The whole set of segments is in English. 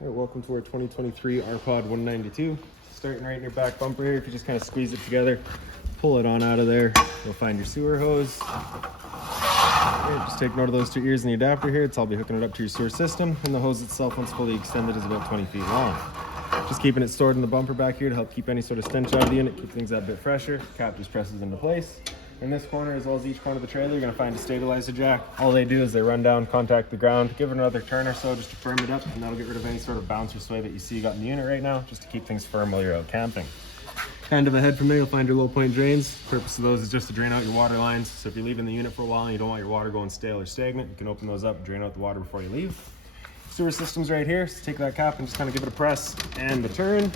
All right, welcome to our 2023 RPOD 192. Starting right in your back bumper here, if you just kind of squeeze it together, pull it on out of there, you'll find your sewer hose. Right, just take note of those two ears in the adapter here. I'll be hooking it up to your sewer system, and the hose itself, once fully extended, is about 20 feet long. Just keeping it stored in the bumper back here to help keep any sort of stench out of the unit, keep things that bit fresher. Cap just presses into place. In this corner, as well as each corner of the trailer, you're going to find a stabilizer jack. All they do is they run down, contact the ground, give it another turn or so just to firm it up, and that'll get rid of any sort of bounce or sway that you see you got in the unit right now, just to keep things firm while you're out camping. Kind of ahead from there, you'll find your low point drains. The purpose of those is just to drain out your water lines. So if you're leaving the unit for a while and you don't want your water going stale or stagnant, you can open those up and drain out the water before you leave. Sewer system's right here, so take that cap and just kind of give it a press and a turn.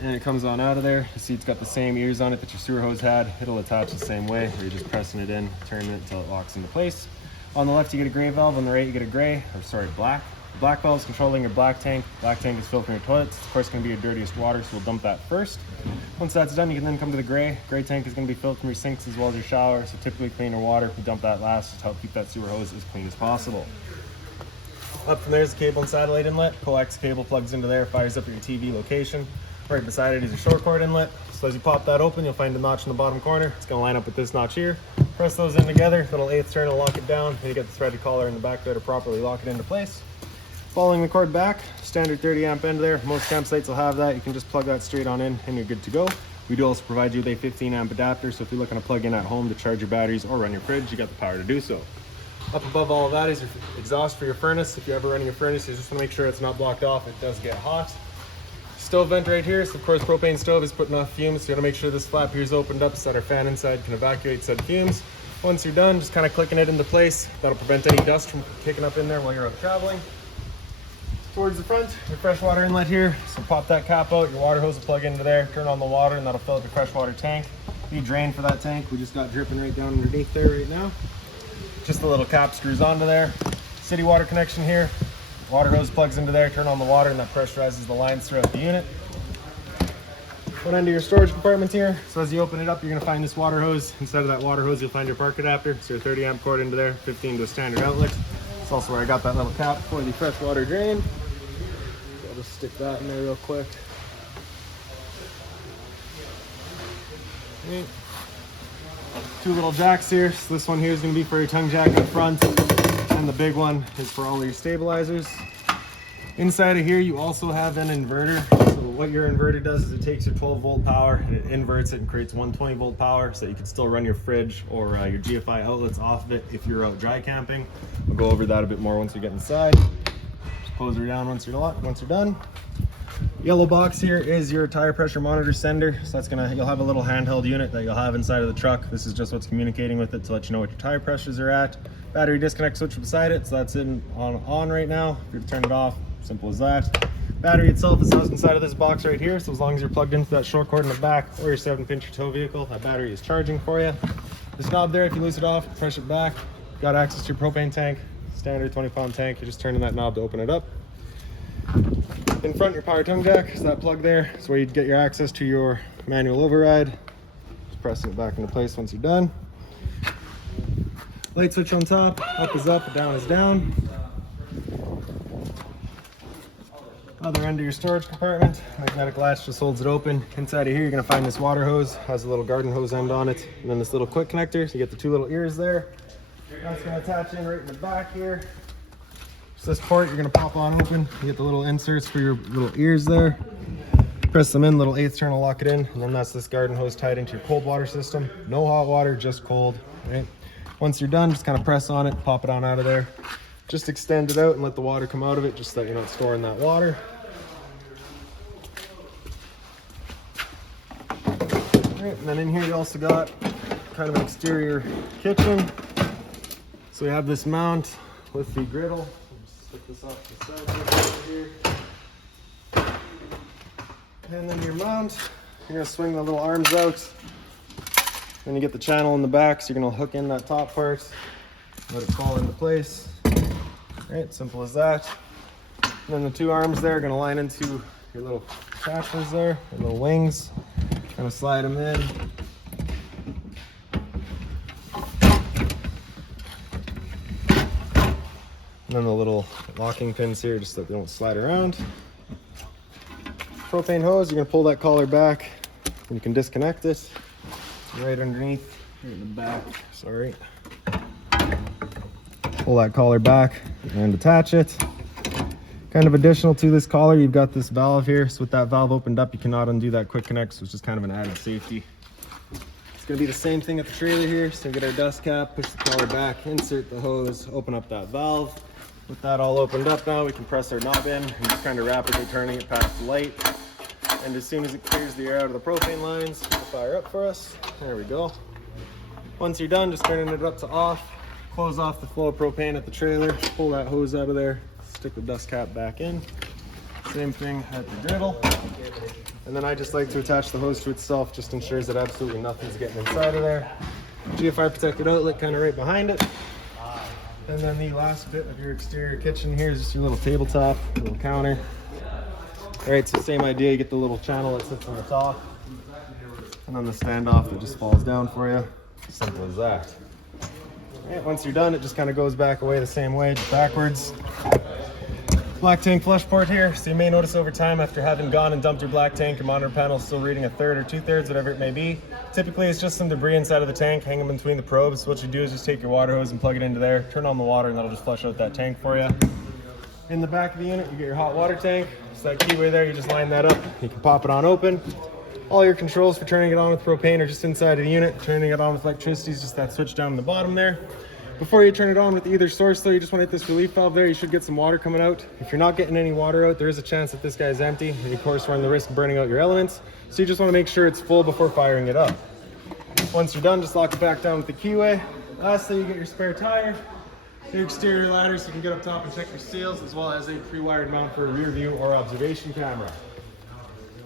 And it comes on out of there. You see it's got the same ears on it that your sewer hose had. It'll attach the same way, where you're just pressing it in, turning it until it locks into place. On the left, you get a gray valve. On the right, you get a black. The black valve is controlling your black tank. Black tank is filtering your toilets. It's of course going to be your dirtiest water, so we'll dump that first. Once that's done, you can then come to the gray. Gray tank is going to be filled from your sinks as well as your shower, so typically cleaner water. We dump that last just to help keep that sewer hose as clean as possible. Up from there is the cable and satellite inlet. Coax cable plugs into there, fires up at your TV location. Right beside it is your short cord inlet. So as you pop that open, you'll find a notch in the bottom corner. It's going to line up with this notch here. Press those in together, little 1/8 turn will lock it down, and you get the threaded collar in the back there to properly lock it into place. Following the cord back, standard 30 amp end there. Most campsites will have that. You can just plug that straight on in and you're good to go. We do also provide you with a 15 amp adapter, so if you're looking to plug in at home to charge your batteries or run your fridge, you got the power to do so. Up above all of that is your exhaust for your furnace. If you're ever running your furnace, you just want to make sure it's not blocked off. It does get hot. Stove vent right here. So of course, propane stove is putting off fumes. So you gotta make sure this flap here is opened up so that our fan inside can evacuate said fumes. Once you're done, just kind of clicking it into place. That'll prevent any dust from kicking up in there while you're out traveling. Towards the front, your freshwater inlet here. So pop that cap out, your water hose will plug into there, turn on the water, and that'll fill up your freshwater tank. Be drained for that tank. We just got dripping right down underneath there right now. Just the little cap screws onto there. City water connection here. Water hose plugs into there, turn on the water, and that pressurizes the lines throughout the unit. One end of your storage compartment here. So as you open it up, you're gonna find this water hose. Instead of that water hose, you'll find your park adapter. So your 30 amp cord into there, 15 to a standard outlet. It's also where I got that little cap for the freshwater drain. So I'll just stick that in there real quick. Okay. Two little jacks here. So this one here is gonna be for your tongue jack in the front. And the big one is for all of your stabilizers. Inside of here, you also have an inverter. So what your inverter does is it takes your 12 volt power and it inverts it and creates 120 volt power so that you can still run your fridge or your GFI outlets off of it if you're out dry camping. We'll go over that a bit more once we get inside. Just close her down once you're done. Yellow box here is your tire pressure monitor sender. So that's you'll have a little handheld unit that you'll have inside of the truck. This is just what's communicating with it to let you know what your tire pressures are at. Battery disconnect switch beside it, so that's on right now. If you're to turn it off, simple as that. Battery itself is housed inside of this box right here, so as long as you're plugged into that short cord in the back or your 7-pinch tow vehicle, that battery is charging for you. This knob there, if you lose it off, press it back. You've got access to your propane tank, standard 20-pound tank. You're just turning that knob to open it up. In front, your power tongue jack is that plug there. It's where you'd get your access to your manual override. Just pressing it back into place once you're done. Light switch on top, up is up, down is down. Other end of your storage compartment, magnetic latch just holds it open. Inside of here, you're gonna find this water hose, has a little garden hose end on it, and then this little quick connector, so you get the two little ears there. That's gonna attach in right in the back here. So this port, you're gonna pop on open. You get the little inserts for your little ears there. Press them in, little 1/8 turn will lock it in, and then that's this garden hose tied into your cold water system. No hot water, just cold, right? Once you're done, just kind of press on it, pop it on out of there. Just extend it out and let the water come out of it, just so that you're not storing that water. Right, and then in here you also got kind of an exterior kitchen. So we have this mount with the griddle. Just stick this off the side here. And then your mount, you're gonna swing the little arms out. Then you get the channel in the back, so you're gonna hook in that top part, let it fall into place. Right, simple as that. And then the two arms there are gonna line into your little attachments there, your little wings. Gonna slide them in. And And then the little locking pins here, just so they don't slide around. Propane hose, you're gonna pull that collar back and you can disconnect it. Right underneath, right in the back, sorry. Pull that collar back and attach it. Kind of additional to this collar, you've got this valve here. So with that valve opened up, you cannot undo that quick connect, so it's just kind of an added safety. It's gonna be the same thing at the trailer here. So get our dust cap, push the collar back, insert the hose, open up that valve. With that all opened up now, we can press our knob in and just kind of rapidly turning it past the light. And as soon as it clears the air out of the propane lines, it'll fire up for us. There we go. Once you're done, just turning it up to off. Close off the flow of propane at the trailer, pull that hose out of there, stick the dust cap back in. Same thing at the griddle. And then I just like to attach the hose to itself, just ensures that absolutely nothing's getting inside of there. GFI protected outlet kind of right behind it. And then the last bit of your exterior kitchen here is just your little tabletop, little counter. All right, so same idea, you get the little channel that sits on the top. And then the standoff that just falls down for you. Simple as that. All right, once you're done, it just kind of goes back away the same way, just backwards. Black tank flush port here. So you may notice over time, after having gone and dumped your black tank, your monitor panel is still reading 1/3 or 2/3, whatever it may be. Typically, it's just some debris inside of the tank hanging between the probes. So what you do is just take your water hose and plug it into there, turn on the water, and that'll just flush out that tank for you. In the back of the unit, you get your hot water tank. So that keyway there, you just line that up. You can pop it on open. All your controls for turning it on with propane are just inside of the unit. Turning it on with electricity is just that switch down in the bottom there. Before you turn it on with either source though, you just want to hit this relief valve there. You should get some water coming out. If you're not getting any water out, there is a chance that this guy is empty, and you of course run the risk of burning out your elements. So you just want to make sure it's full before firing it up. Once you're done, just lock it back down with the keyway. Lastly, you get your spare tire, your exterior ladder so you can get up top and check your seals, as well as a pre-wired mount for a rear view or observation camera.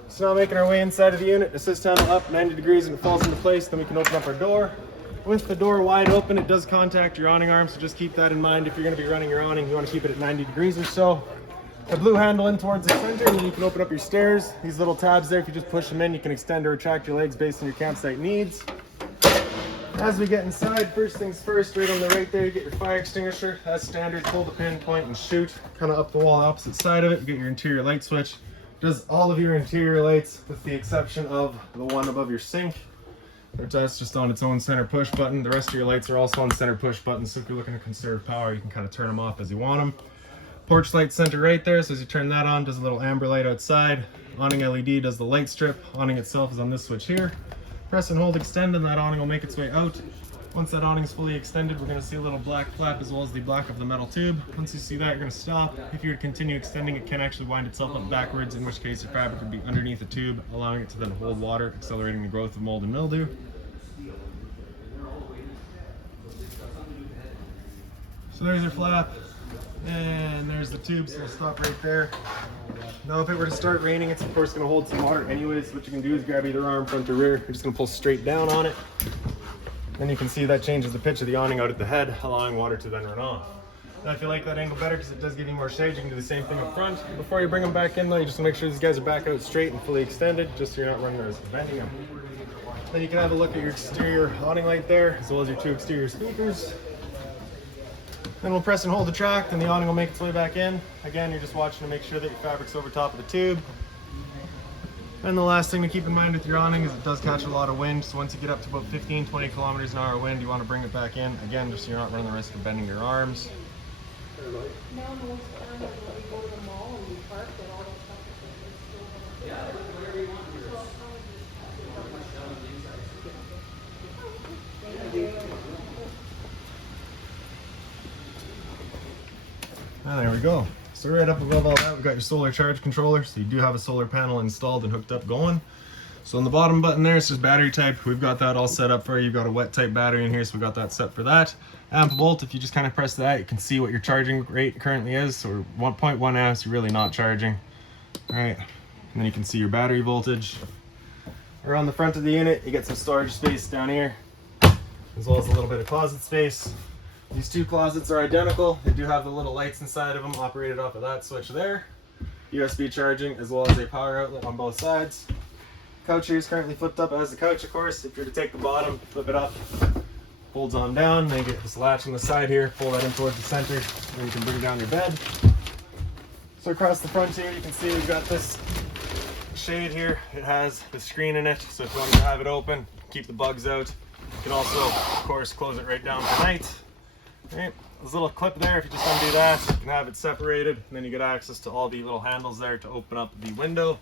So now making our way inside of the unit, assist handle up 90 degrees and it falls into place. Then we can open up our door. With the door wide open, it does contact your awning arm, so just keep that in mind. If you're going to be running your awning, you want to keep it at 90 degrees or so. The blue handle in towards the center, and then you can open up your stairs. These little tabs there, if you just push them in, you can extend or retract your legs based on your campsite needs. As we get inside, first things first, right on the right there, you get your fire extinguisher. That's standard, pull the pin, point, and shoot. Kind of up the wall, opposite side of it, you get your interior light switch. Does all of your interior lights, with the exception of the one above your sink. That's just on its own center push button. The rest of your lights are also on center push buttons, so if you're looking to conserve power, you can kind of turn them off as you want them. Porch light center right there, so as you turn that on, does a little amber light outside. Awning LED does the light strip. Awning itself is on this switch here. Press and hold extend, and that awning will make its way out. Once that awning is fully extended, we're going to see a little black flap as well as the black of the metal tube. Once you see that, you're going to stop. If you were to continue extending, it can actually wind itself up backwards, in which case your fabric would be underneath the tube, allowing it to then hold water, accelerating the growth of mold and mildew. So there's your flap, and there's the tube, so we'll stop right there. Now if it were to start raining, it's of course going to hold some water anyways. What you can do is grab either arm, front or rear. You're just going to pull straight down on it. Then you can see that changes the pitch of the awning out at the head, allowing water to then run off. Now if you like that angle better, because it does give you more shade, you can do the same thing up front. Before you bring them back in though, you just want to make sure these guys are back out straight and fully extended, just so you're not running the risk of bending them. Then you can have a look at your exterior awning light there, as well as your two exterior speakers. Then we'll press and hold the track, and the awning will make its way back in. Again, you're just watching to make sure that your fabric's over top of the tube. And the last thing to keep in mind with your awning is it does catch a lot of wind, so once you get up to about 15-20 kilometers an hour wind, you want to bring it back in, again, just so you're not running the risk of bending your arms. And there we go. So right up above all that, we've got your solar charge controller. So you do have a solar panel installed and hooked up going. So on the bottom button there, it's just battery type. We've got that all set up for you. You've got a wet type battery in here, so we've got that set for that. Amp volt, if you just kind of press that, you can see what your charging rate currently is. So 1.1 amps, you're really not charging. All right, and then you can see your battery voltage. Around the front of the unit, you get some storage space down here, as well as a little bit of closet space. These two closets are identical. They do have the little lights inside of them, operated off of that switch there. USB charging, as well as a power outlet on both sides. Couch here is currently flipped up as the couch, of course. If you were to take the bottom, flip it up, folds on down. Then you get this latch on the side here, pull that in towards the center, and you can bring down your bed. So across the front here, you can see we've got this shade here. It has the screen in it, so if you want to have it open, keep the bugs out. You can also, of course, close it right down for night. Right, there's a little clip there. If you just undo that, you can have it separated, and then you get access to all the little handles there to open up the window.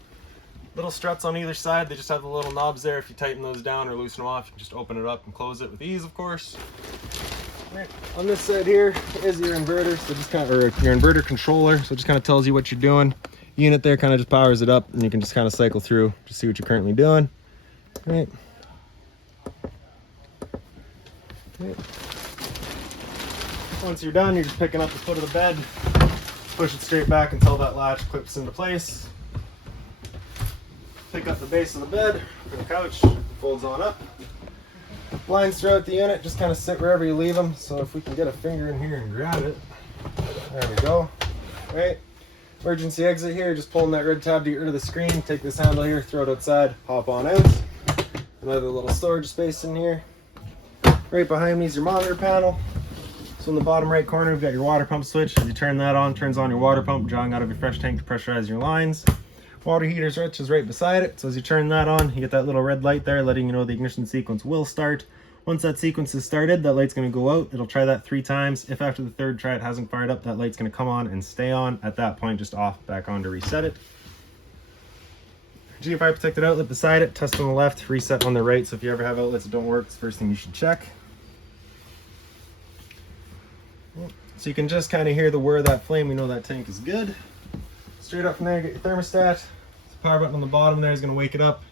Little struts on either side. They just have the little knobs there. If you tighten those down or loosen them off, you can just open it up and close it with ease, of course. Right. On this side here is your inverter, so just kind of, or your inverter controller, so it just kind of tells you what you're doing. Unit there kind of just powers it up, and you can just kind of cycle through to see what you're currently doing. Right. Right. Once you're done, you're just picking up the foot of the bed, push it straight back until that latch clips into place. Pick up the base of the bed for the couch, folds on up. Blinds throughout the unit, just kind of sit wherever you leave them. So if we can get a finger in here and grab it, there we go. Right, emergency exit here, just pulling that red tab to get rid of the screen. Take this handle here, throw it outside, hop on out. Another little storage space in here. Right behind me is your monitor panel. So in the bottom right corner, we've got your water pump switch. If you turn that on, turns on your water pump, drawing out of your fresh tank to pressurize your lines. Water heater switch is right beside it. So as you turn that on, you get that little red light there letting you know the ignition sequence will start. Once that sequence is started, that light's going to go out. It'll try that 3 times. If after the 3rd try it hasn't fired up, that light's going to come on and stay on. At that point, just off, back on to reset it. GFI protected outlet beside it. Test on the left, reset on the right. So if you ever have outlets that don't work, it's the first thing you should check. So you can just kind of hear the whir of that flame. We know that tank is good. Straight up from there, get your thermostat. The power button on the bottom there is going to wake it up.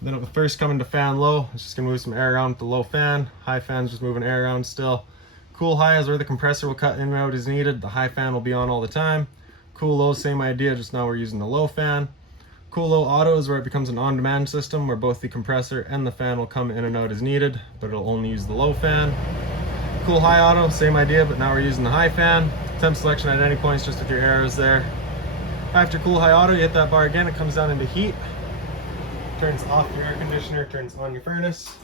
Then it will first come into fan low. It's just going to move some air around with the low fan. High fan's just moving air around still. Cool high is where the compressor will cut in and out as needed. The high fan will be on all the time. Cool low, same idea, just now we're using the low fan. Cool low auto is where it becomes an on-demand system where both the compressor and the fan will come in and out as needed, but it'll only use the low fan. Cool high auto, same idea, but now we're using the high fan. Temp selection at any points just with your arrows there. After cool high auto, you hit that bar again, it comes down into heat. Turns off your air conditioner, turns on your furnace.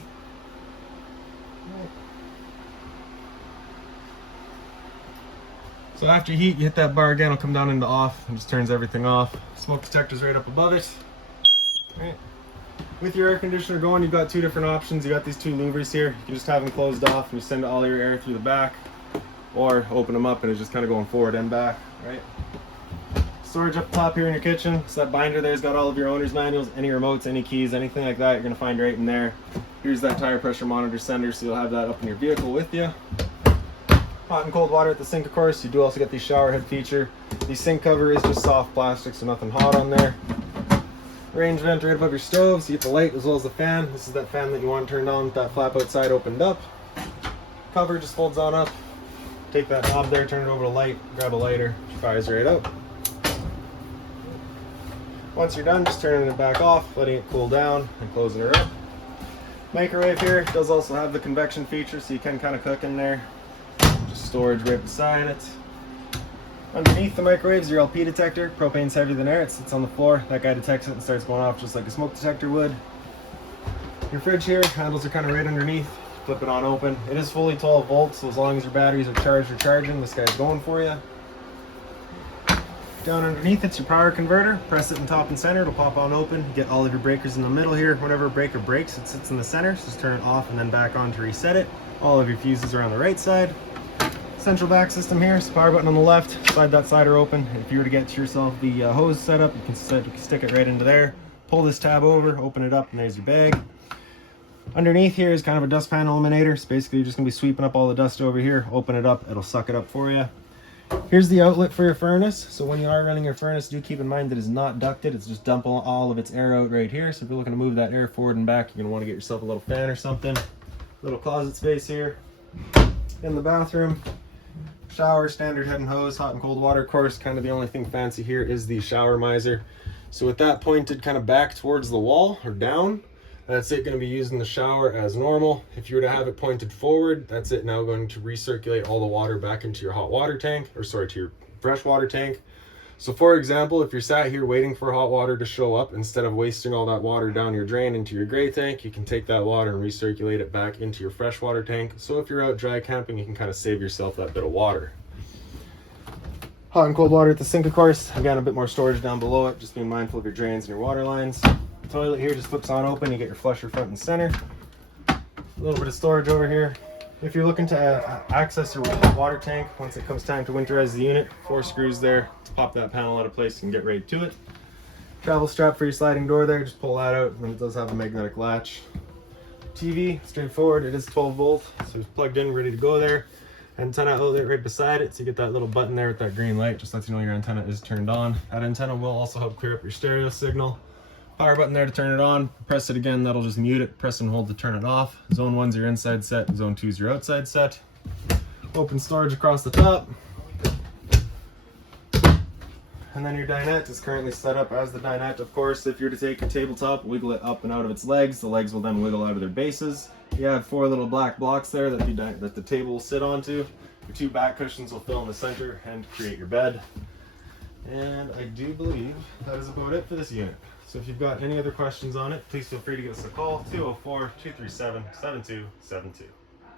So after heat, you hit that bar again, it'll come down into off and just turns everything off. Smoke detector's right up above it. Right. With your air conditioner going, you've got 2 different options. You got these 2 louvers here. You can just have them closed off and you send all your air through the back, or open them up and it's just kind of going forward and back, right? Storage up top here in your kitchen. So that binder there's got all of your owner's manuals, any remotes, any keys, anything like that, you're gonna find right in there. Here's that tire pressure monitor sender, so you'll have that up in your vehicle with you. Hot and cold water at the sink, of course. You do also get the shower head feature. The sink cover is just soft plastic, so nothing hot on there. Range vent right above your stove, so you get the light as well as the fan. This is that fan that you want turned on with that flap outside opened up. Cover just folds on up. Take that knob there, turn it over to light, grab a lighter, fires right up. Once you're done, just turning it back off, letting it cool down, and closing her up. Microwave here does also have the convection feature, so you can kind of cook in there. Just storage right beside it. Underneath the microwave is your LP detector. Propane's heavier than air, it sits on the floor. That guy detects it and starts going off just like a smoke detector would. Your fridge here, handles are kind of right underneath. Flip it on open. It is fully 12 volts, so as long as your batteries are charged or charging, this guy's going for you. Down underneath it's your power converter. Press it in top and center, it'll pop on open. Get all of your breakers in the middle here. Whenever a breaker breaks, it sits in the center, so just turn it off and then back on to reset it. All of your fuses are on the right side. Central back system here, so power button on the left, slide that slider open. If you were to get yourself the hose set up, you can stick it right into there. Pull this tab over, open it up, and there's your bag. Underneath here is kind of a dust pan eliminator. So basically you're just gonna be sweeping up all the dust over here. Open it up, it'll suck it up for you. Here's the outlet for your furnace. So when you are running your furnace, do keep in mind that it's not ducted. It's just dumping all of its air out right here. So if you're looking to move that air forward and back, you're gonna want to get yourself a little fan or something. Little closet space here. In the bathroom, shower, standard head and hose, hot and cold water. Of course, kind of the only thing fancy here is the shower miser. So with that pointed kind of back towards the wall or down, that's it, going to be using the shower as normal. If you were to have it pointed forward, that's it now going to recirculate all the water back into your hot water tank, or sorry, to your fresh water tank. So for example, if you're sat here waiting for hot water to show up, instead of wasting all that water down your drain into your gray tank, you can take that water and recirculate it back into your freshwater tank. So if you're out dry camping, you can kind of save yourself that bit of water. Hot and cold water at the sink, of course. Again, a bit more storage down below it. Just being mindful of your drains and your water lines. The toilet here just flips on open. You get your flusher front and center. A little bit of storage over here. If you're looking to access your water tank, once it comes time to winterize the unit, 4 screws there to pop that panel out of place and get right to it. Travel strap for your sliding door there, just pull that out, and it does have a magnetic latch. TV, straightforward, it is 12 volt, so it's plugged in, ready to go there. Antenna outlet right beside it, so you get that little button there with that green light, just lets you know your antenna is turned on. That antenna will also help clear up your stereo signal. Power button there to turn it on. Press it again, that'll just mute it. Press and hold to turn it off. Zone 1's your inside set, zone 2's your outside set. Open storage across the top. And then your dinette is currently set up as the dinette. Of course, if you're to take your tabletop, wiggle it up and out of its legs, the legs will then wiggle out of their bases. You have 4 little black blocks there that the table will sit onto. Your 2 back cushions will fill in the center and create your bed. And I do believe that is about it for this unit. So if you've got any other questions on it, please feel free to give us a call, 204-237-7272.